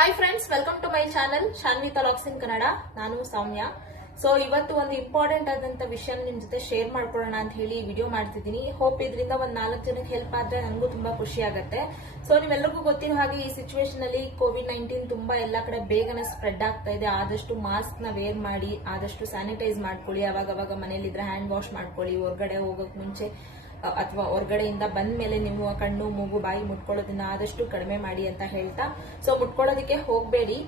Hi friends, welcome to my channel Shanvi vlogs in Kannada. ನಾನು Soumya. So ಇವತ್ತು ಒಂದು ಇಂಪಾರ್ಟೆಂಟ್ ಆದಂತ ವಿಷಯ ನಿಮ್ ಜೊತೆ ಶೇರ್ ಮಾಡ್ಕೊಳ್ಳೋಣ ಅಂತ ಹೇಳಿ ವಿಡಿಯೋ ಮಾಡ್ತಿದ್ದೀನಿ. ಹೋಪ್ ಇದರಿಂದ ಒಂದ್ 4 ಜನಕ್ಕೆ ಹೆಲ್ಪ್ ಆದ್ರೆ ನನಗೂ ತುಂಬಾ ಖುಷಿ ಆಗುತ್ತೆ. ಸೊ ನಿಮ್ಮೆಲ್ಲರಿಗೂ ಗೊತ್ತಿರೋ ಹಾಗೆ ಈ ಸಿಚುವೇಶನ್ ಅಲ್ಲಿ ಕೋವಿಡ್-19 ತುಂಬಾ ಎಲ್ಲಾ ಕಡೆ ಬೇಗನೆ ಸ್ಪ್ರೆಡ್ ಆಗ್ತಾ ಇದೆ. ಆದಷ್ಟು ಮಾಸ್ಕ್ ನ ವೇರ್ ಮಾಡಿ, ಆದಷ್ಟು ಸ್ಯಾನಿಟೈಸ್ ಮಾಡ್ಕೊಳ್ಳಿ, ಅವಾಗ ಮನೇಲಿದ್ರೆ ಹ್ಯಾಂಡ್ ವಾಶ್ ಮಾಡ್ಕೊಳ್ಳಿ, ಹೊರಗಡೆ ಹೋಗೋಕ್ ಮುಂಚೆ ಅಥವಾ ಹೊರಗಡೆಯಿಂದ ಬಂದ ಮೇಲೆ ನೀವು ಕಣ್ಣು ಮೂಗು ಬಾಯಿ ಮುಟ್ಕೊಳ್ಳೋದನ್ನ ಆದಷ್ಟು ಕಡಿಮೆ ಮಾಡಿ ಅಂತ ಹೇಳ್ತಾ, ಸೊ ಮುಟ್ಕೊಳ್ಳೋದಕ್ಕೆ ಹೋಗಬೇಡಿ.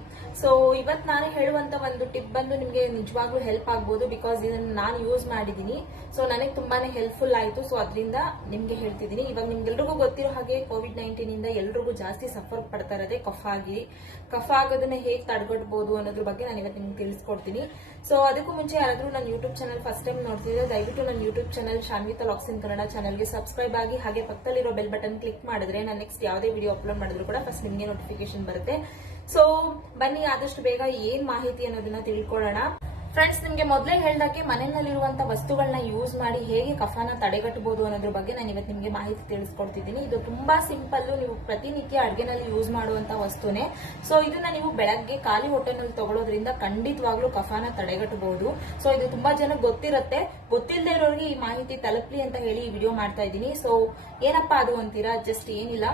ಸೊ ಇವತ್ತು ನಾನು ಹೇಳುವಂತ ಒಂದು ಟಿಪ್ ಬಂದು ನಿಮ್ಗೆ ನಿಜವಾಗ್ಲೂ ಹೆಲ್ಪ್ ಆಗ್ಬೋದು. ಬಿಕಾಸ್ ಇದನ್ನ ನಾನು ಯೂಸ್ ಮಾಡಿದೀನಿ, ಸೊ ನನಗೆ ತುಂಬಾನೇ ಹೆಲ್ಪ್ಫುಲ್ ಆಯ್ತು. ಸೊ ಅದರಿಂದ ನಿಮ್ಗೆ ಹೇಳ್ತಿದ್ದೀನಿ. ಇವಾಗ ನಿಮ್ಗೆಲ್ರಿಗೂ ಗೊತ್ತಿರೋ ಹಾಗೆ ಕೋವಿಡ್-19 ಇಂದ ಎಲ್ರಿಗೂ ಜಾಸ್ತಿ ಸಫರ್ ಪಡ್ತಾ ಇರೋದೇ ಕಫ ಆಗೋದನ್ನ ಹೇಗೆ ತಡೆಗಟ್ಟಬಹುದು ಅನ್ನೋದ್ರ ಬಗ್ಗೆ ನಾನು ಇವತ್ತು ನಿಮ್ಗೆ ತಿಳಿಸ್ಕೊಡ್ತೀನಿ. ಸೊ ಅದಕ್ಕೂ ಮುಂಚೆ ಯಾರಾದ್ರೂ ನನ್ನ ಯೂಟ್ಯೂಬ್ ಚಾನಲ್ ಫಸ್ಟ್ ಟೈಮ್ ನೋಡ್ತಿದ್ರೆ ದಯವಿಟ್ಟು ನನ್ನ YouTube channel Shanvi vlogs in Kannada ಚಾನಲ್ಗೆ ಸಬ್ಸ್ಕ್ರೈಬ್ ಆಗಿ, ಹಾಗೆ ಪಕ್ಕದಲ್ಲಿರೋ ಬೆಲ್ ಬಟನ್ ಕ್ಲಿಕ್ ಮಾಡಿದ್ರೆ ನಾನು ನೆಕ್ಸ್ಟ್ ಯಾವುದೇ ವಿಡಿಯೋ ಅಪ್ಲೋಡ್ ಮಾಡಿದ್ರು ಕೂಡ ಫಸ್ಟ್ ನಿಮಗೆ ನೋಟಿಫಿಕೇಶನ್ ಬರುತ್ತೆ. ಸೊ ಬನ್ನಿ ಆದಷ್ಟು ಬೇಗ ಏನ್ ಮಾಹಿತಿ ಅನ್ನೋದನ್ನ ತಿಳ್ಕೊಳ್ಳೋಣ. ಫ್ರೆಂಡ್ಸ್, ನಿಮ್ಗೆ ಮೊದಲೇ ಹೇಳ್ದಾಗೆ ಮನೆಯಲ್ಲಿರುವಂತಹ ವಸ್ತುಗಳನ್ನ ಯೂಸ್ ಮಾಡಿ ಹೇಗೆ ಕಫನ ತಡೆಗಟ್ಟಬಹುದು ಅನ್ನೋದ್ರ ಬಗ್ಗೆ ನಾನು ಇವತ್ತು ನಿಮ್ಗೆ ಮಾಹಿತಿ ತಿಳಿಸ್ಕೊಡ್ತಿದ್ದೀನಿ. ಇದು ತುಂಬಾ ಸಿಂಪಲ್, ನೀವು ಪ್ರತಿನಿತ್ಯ ಅಡ್ಗೆನಲ್ಲಿ ಯೂಸ್ ಮಾಡುವಂತ ವಸ್ತುನೇ. ಸೊ ಇದನ್ನ ನೀವು ಬೆಳಗ್ಗೆ ಖಾಲಿ ಹೊಟ್ಟೆನಲ್ಲಿ ತಗೊಳ್ಳೋದ್ರಿಂದ ಖಂಡಿತವಾಗ್ಲೂ ಕಫನ ತಡೆಗಟ್ಟಬಹುದು. ಸೊ ಇದು ತುಂಬಾ ಜನಕ್ಕೆ ಗೊತ್ತಿರುತ್ತೆ, ಗೊತ್ತಿಲ್ಲದೆ ಇರೋರಿಗೆ ಈ ಮಾಹಿತಿ ತಲುಪಲಿ ಅಂತ ಹೇಳಿ ಈ ವಿಡಿಯೋ ಮಾಡ್ತಾ ಇದ್ದೀನಿ. ಸೊ ಏನಪ್ಪಾ ಅದು ಅಂತೀರಾ? ಜಸ್ಟ್ ಏನಿಲ್ಲ,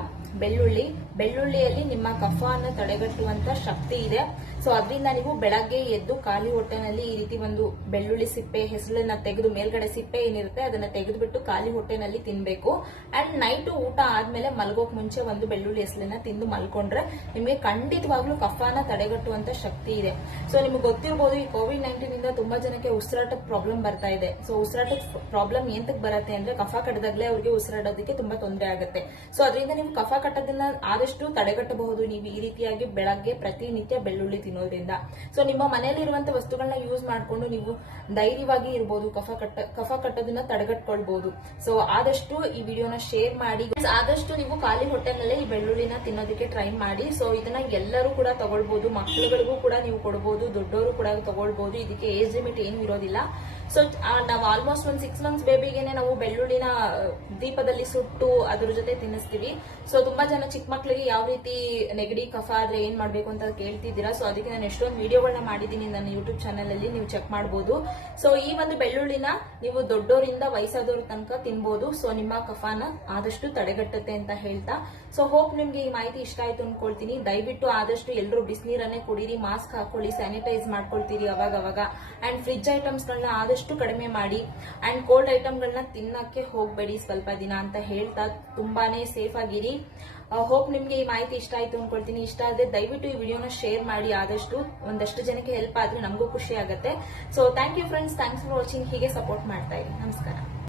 ಬೆಳ್ಳುಳ್ಳಿಯಲ್ಲಿ ನಿಮ್ಮ ಕಫವನ್ನು ತಡೆಗಟ್ಟುವಂತ ಶಕ್ತಿ ಇದೆ. ಸೊ ಅದರಿಂದ ನೀವು ಬೆಳಗ್ಗೆ ಎದ್ದು ಖಾಲಿ ಹೊಟ್ಟೆನಲ್ಲಿ ಈ ರೀತಿ ಒಂದು ಬೆಳ್ಳುಳ್ಳಿ ಸಿಪ್ಪೆ ಹೆಸರನ್ನ ತೆಗೆದು, ಮೇಲ್ಗಡೆ ಸಿಪ್ಪೆ ಏನಿರುತ್ತೆ ಅದನ್ನ ತೆಗೆದುಬಿಟ್ಟು ಖಾಲಿ ಹೊಟ್ಟೆನಲ್ಲಿ ತಿನ್ಬೇಕು. ಅಂಡ್ ನೈಟ್ ಊಟ ಆದ್ಮೇಲೆ ಮಲಗೋಕ್ ಮುಂಚೆ ಒಂದು ಬೆಳ್ಳುಳ್ಳಿ ಹೆಸರನ್ನ ತಿಂದು ಮಲ್ಕೊಂಡ್ರೆ ನಿಮಗೆ ಖಂಡಿತವಾಗ್ಲೂ ಕಫನ ತಡೆಗಟ್ಟುವಂತ ಶಕ್ತಿ ಇದೆ. ಸೊ ನಿಮ್ಗೆ ಗೊತ್ತಿರಬಹುದು, ಈ ಕೋವಿಡ್-19 ಇಂದ ತುಂಬಾ ಜನಕ್ಕೆ ಉಸಿರಾಟದ ಪ್ರಾಬ್ಲಮ್ ಬರ್ತಾ ಇದೆ. ಸೊ ಉಸಿರಾಟದ ಪ್ರಾಬ್ಲಮ್ ಎಂತಕ್ ಬರುತ್ತೆ ಅಂದ್ರೆ, ಕಫ ಕಟ್ಟದಾಗ್ಲೇ ಅವ್ರಿಗೆ ಉಸಿರಾಡೋದಕ್ಕೆ ತುಂಬಾ ತೊಂದರೆ ಆಗುತ್ತೆ. ಸೊ ಅದರಿಂದ ನೀವು ಕಫ ಕಟ್ಟೋದನ್ನ ಆದಷ್ಟು ತಡೆಗಟ್ಟಬಹುದು ನೀವು ಈ ರೀತಿಯಾಗಿ ಬೆಳಗ್ಗೆ ಪ್ರತಿನಿತ್ಯ ಬೆಳ್ಳುಳ್ಳಿ ತಿನ್ನೋದ್ರಿಂದ. ಸೊ ನಿಮ್ಮ ಮನೆಯಲ್ಲಿರುವಂತಹ ವಸ್ತುಗಳನ್ನ ಯೂಸ್ ಮಾಡ್ಕೊಂಡು ನೀವು ಧೈರ್ಯವಾಗಿ ಇರಬಹುದು, ಕಫ ಕಟ್ಟೋದನ್ನ ತಡೆಗಟ್ಕೊಳ್ಬಹುದು. ಸೊ ಆದಷ್ಟು ಈ ವಿಡಿಯೋನ ಶೇರ್ ಮಾಡಿ. ಆದಷ್ಟು ನೀವು ಖಾಲಿ ಹೊಟ್ಟೆನಲ್ಲೇ ಈ ಬೆಳ್ಳುಳ್ಳಿನ ತಿನ್ನೋದಕ್ಕೆ ಟ್ರೈ ಮಾಡಿ. ಸೊ ಇದನ್ನ ಎಲ್ಲರೂ ಕೂಡ ತಗೊಳ್ಬಹುದು, ಮಕ್ಕಳುಗಳಿಗೂ ಕೂಡ ನೀವು ಕೊಡಬಹುದು, ದೊಡ್ಡವರು ಕೂಡ ತಗೊಳ್ಬಹುದು. ಇದಕ್ಕೆ ಏಜ್ ಲಿಮಿಟ್ ಏನು ಇರೋದಿಲ್ಲ. ಸೊ ನಾವು ಆಲ್ಮೋಸ್ಟ್ ಒಂದು 6 ಮಂತ್ಸ್ ಬೇಬಿಗೆನೆ ನಾವು ಬೆಳ್ಳುಳ್ಳಿನ ದೀಪದಲ್ಲಿ ಸುಟ್ಟು ಅದ್ರ ಜೊತೆ ತಿನ್ನಿಸ್ತೀವಿ. ಸೊ ತುಂಬಾ ಜನ ಚಿಕ್ಕ ಮಕ್ಕಳಿಗೆ ಯಾವ ರೀತಿ ನೆಗಡಿ ಕಫ ಆದ್ರೆ ಏನ್ ಮಾಡ್ಬೇಕು ಅಂತ ಕೇಳ್ತಿದ್ದೀರಾ. ಸೊ ಅದಕ್ಕೆ ನಾನು ಎಷ್ಟೊಂದು ವಿಡಿಯೋಗಳನ್ನ ಮಾಡಿದ್ದೀನಿ ನನ್ನ ಯೂಟ್ಯೂಬ್ ಚಾನಲ್ ಅಲ್ಲಿ, ನೀವು ಚೆಕ್ ಮಾಡಬಹುದು. ಸೊ ಈ ಒಂದು ಬೆಳ್ಳುಳ್ಳಿನ ನೀವು ದೊಡ್ಡೋರಿಂದ ವಯಸ್ಸಾದವ್ರ ತನಕ ತಿನ್ಬಹುದು. ಸೊ ನಿಮ್ಮ ಕಫನ ಆದಷ್ಟು ತಡೆಗಟ್ಟುತ್ತೆ ಅಂತ ಹೇಳ್ತಾ, ಸೊ ಹೋಪ್ ನಿಮ್ಗೆ ಈ ಮಾಹಿತಿ ಇಷ್ಟ ಆಯ್ತು ಅನ್ಕೊಳ್ತೀನಿ. ದಯವಿಟ್ಟು ಆದಷ್ಟು ಎಲ್ಲರೂ ಬಿಸಿನೀರನ್ನೇ ಕುಡೀರಿ, ಮಾಸ್ಕ್ ಹಾಕೊಳ್ಳಿ, ಸ್ಯಾನಿಟೈಸ್ ಮಾಡ್ಕೊಳ್ತೀರಿ ಅವಾಗ. ಅಂಡ್ ಫ್ರಿಡ್ಜ್ ಐಟಮ್ಸ್ ಗಳನ್ನ ಆದಷ್ಟು ಕಡಿಮೆ ಮಾಡಿ. ಅಂಡ್ ಕೋಲ್ಡ್ ಐಟಮ್ ಗಳನ್ನ ತಿನ್ನಕ್ಕೆ ಹೋಗ್ಬೇಡಿ ಸ್ವಲ್ಪ ದಿನ ಅಂತ ಹೇಳ್ತಾ, ತುಂಬಾನೇ ಸೇಫ್ ಆಗಿರಿ. ಹೋಪ್ ನಿಮ್ಗೆ ಈ ಮಾಹಿತಿ ಇಷ್ಟ ಆಯ್ತು ಅನ್ಕೊಳ್ತೀನಿ. ಇಷ್ಟ ಆದ್ರೆ ದಯವಿಟ್ಟು ಈ ವಿಡಿಯೋನ ಶೇರ್ ಮಾಡಿ. ಆದಷ್ಟು ಒಂದಷ್ಟು ಜನಕ್ಕೆ ಹೆಲ್ಪ್ ಆದ್ರೆ ನಮಗೂ ಖುಷಿ ಆಗುತ್ತೆ. So thank you friends, thanks for watching. ಹೀಗೆ ಸಪೋರ್ಟ್ ಮಾಡ್ತಾ ಇರಿ. ನಮಸ್ಕಾರ.